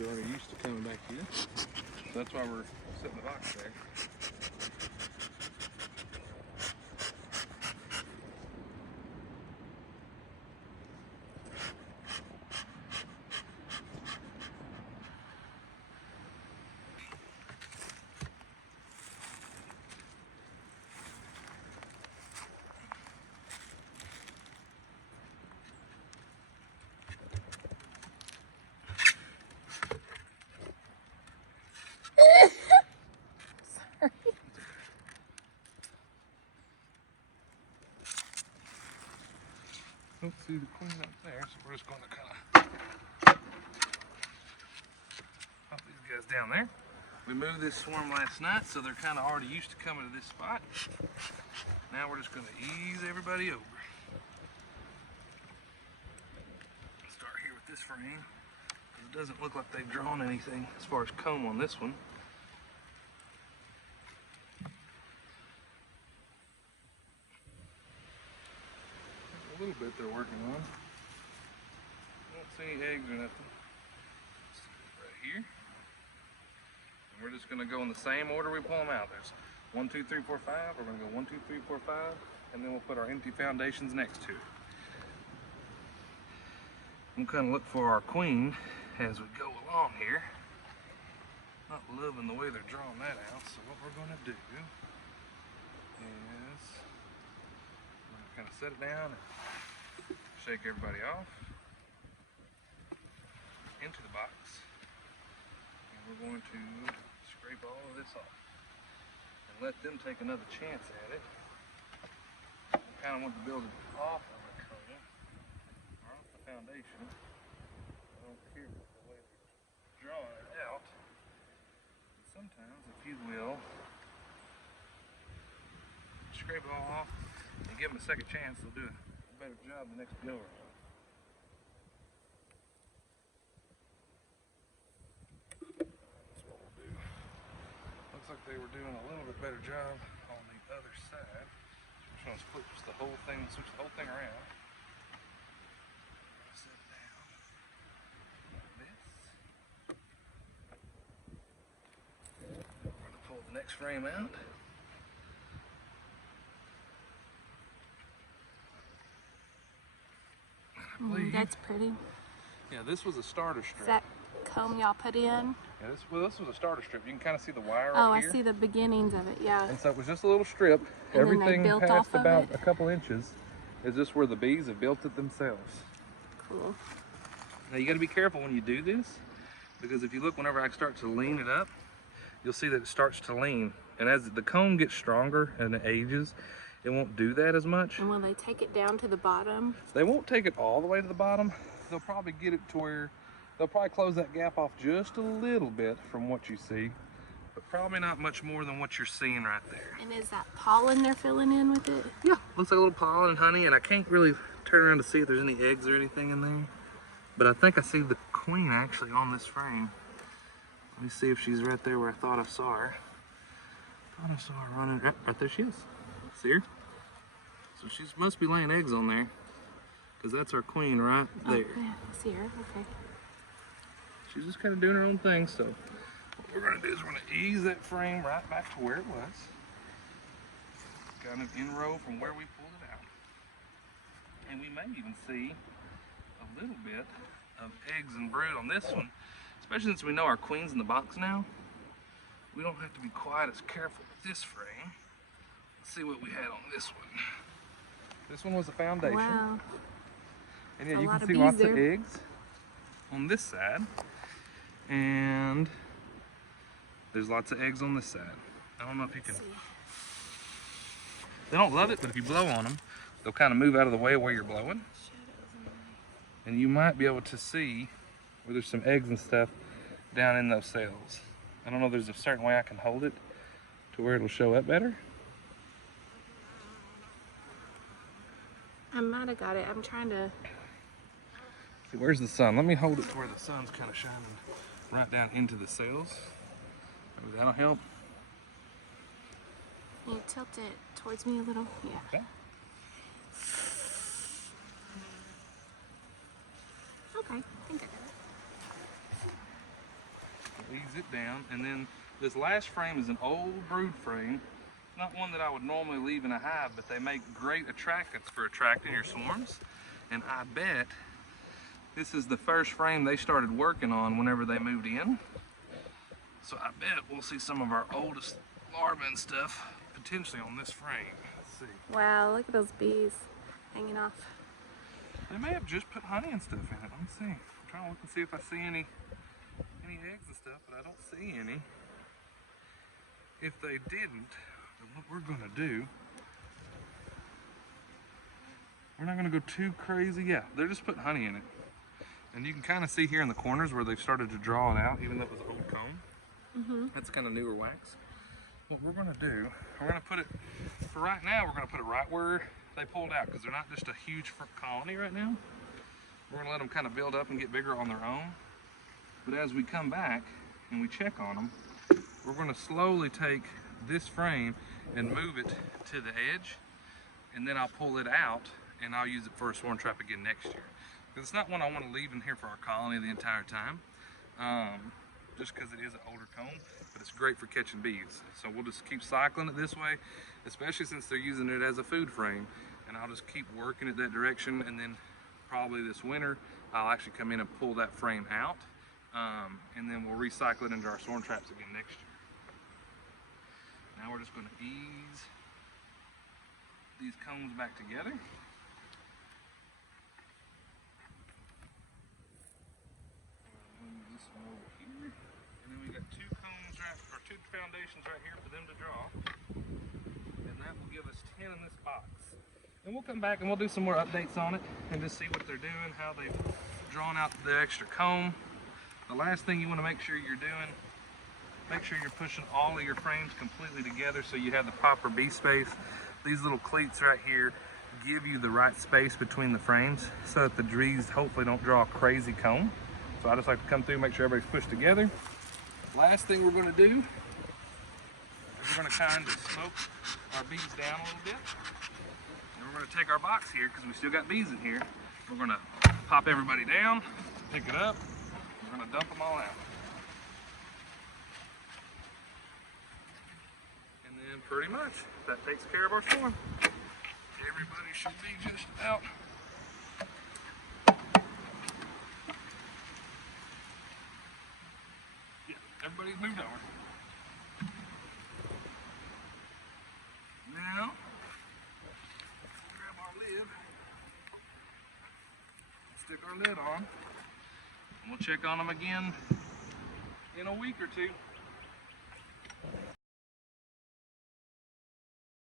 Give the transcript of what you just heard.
are already used to coming back here. So that's why we're setting the box there. Don't see the queen up there, so we're just going to kind of pop these guys down there. We moved this swarm last night, so they're kind of already used to coming to this spot. Now we're just going to ease everybody over. Start here with this frame. It doesn't look like they've drawn anything as far as comb on this one. A little bit they're working on. Don't see any eggs or nothing. Right here. And we're just going to go in the same order we pull them out. There's 1, 2, 3, 4, 5. We're going to go 1, 2, 3, 4, 5. And then we'll put our empty foundations next to it. We'll kind of look for our queen as we go along here. Not loving the way they're drawing that out. So what we're going to do is we're going to kind of set it down and shake everybody off into the box, and we're going to scrape all of this off and let them take another chance at it. We kind of want to build it off of the cone or off the foundation. I don't care the way they're drawing it out. And sometimes, if you will, scrape it all off and give them a second chance, they'll do it better job the next go around. That's what we'll do. Looks like they were doing a little bit better job on the other side. So we're just going to switch the whole thing around. Set it down like this. We're going to pull the next frame out. That's pretty. Yeah, this was a starter strip. Is that comb y'all put in? Yeah, this was a starter strip. You can kind of see the wire Oh, up here. I see the beginnings of it, yeah. And so it was just a little strip. And everything built past off of about it? a couple inches is just where the bees have built it themselves. Cool. Now you got to be careful when you do this, because if you look whenever I start to lean it up, you'll see that it starts to lean. And as the comb gets stronger and it ages, it won't do that as much. And will they take it down to the bottom? They won't take it all the way to the bottom. They'll probably get it to where they'll probably close that gap off just a little bit from what you see, but probably not much more than what you're seeing right there. And is that pollen they're filling in with it? Yeah, looks like a little pollen and honey, and I can't really turn around to see if there's any eggs or anything in there, but I think I see the queen actually on this frame. Let me see if she's right there where I thought I saw her. I thought I saw her running. Right there she is. See her? So she must be laying eggs on there, because that's our queen right there. Oh, yeah, I see her. Okay. She's just kind of doing her own thing. So what we're going to do is we're going to ease that frame right back to where it was. Kind of in row from where we pulled it out. And we may even see a little bit of eggs and brood on this one, especially since we know our queen's in the box now. We don't have to be quite as careful with this frame. Let's see what we had on this one. This one was a foundation. Wow. And yeah, you can see lots of eggs on this side. And there's lots of eggs on this side. I don't know if you can. They don't love it, but if you blow on them, they'll kind of move out of the way where you're blowing. And you might be able to see where there's some eggs and stuff down in those cells. I don't know if there's a certain way I can hold it to where it'll show up better. I might have got it. I'm trying to... See, where's the sun? Let me hold it to where the sun's kind of shining right down into the cells. Maybe that'll help. Can you tilt it towards me a little? Yeah. Okay. Okay, I think I got it. down. And then this last frame is an old brood frame. Not one that I would normally leave in a hive, but they make great attractants for attracting your swarms. And I bet this is the first frame they started working on whenever they moved in. So I bet we'll see some of our oldest larvae and stuff potentially on this frame. Let's see. Wow, look at those bees hanging off. They may have just put honey and stuff in it. Let me see. I'm trying to look and see if I see any eggs and stuff, but I don't see any. If they didn't, then what we're gonna do, we're not gonna go too crazy. Yeah, they're just putting honey in it. And you can kind of see here in the corners where they've started to draw it out, even though it was old comb. That's kind of newer wax. What we're gonna do, we're gonna put it, for right now, we're gonna put it right where they pulled out, because they're not just a huge colony right now. We're gonna let them kind of build up and get bigger on their own. But as we come back and we check on them, we're gonna slowly take this frame and move it to the edge, and then I'll pull it out and I'll use it for a swarm trap again next year. Because it's not one I want to leave in here for our colony the entire time, just because it is an older comb, but it's great for catching bees. So we'll just keep cycling it this way, especially since they're using it as a food frame, and I'll just keep working it that direction, and then probably this winter I'll actually come in and pull that frame out, and then we'll recycle it into our swarm traps again next year. Now we're just going to ease these combs back together. Move this one over here, and then we got two combs or two foundations right here for them to draw, and that will give us 10 in this box. And we'll come back and we'll do some more updates on it and just see what they're doing, how they've drawn out the extra comb. The last thing you want to make sure you're doing, make sure you're pushing all of your frames completely together so you have the proper bee space. These little cleats right here give you the right space between the frames so that the bees hopefully don't draw a crazy comb. So I just like to come through, make sure everybody's pushed together. Last thing we're going to do is we're going to kind of smoke our bees down a little bit. And we're going to take our box here, because we still got bees in here. We're going to pop everybody down, pick it up, we're going to dump them all out. And then pretty much that takes care of our swarm. Everybody should be just about everybody's moved over. Now, grab our lid, stick our lid on, and we'll check on them again in a week or two.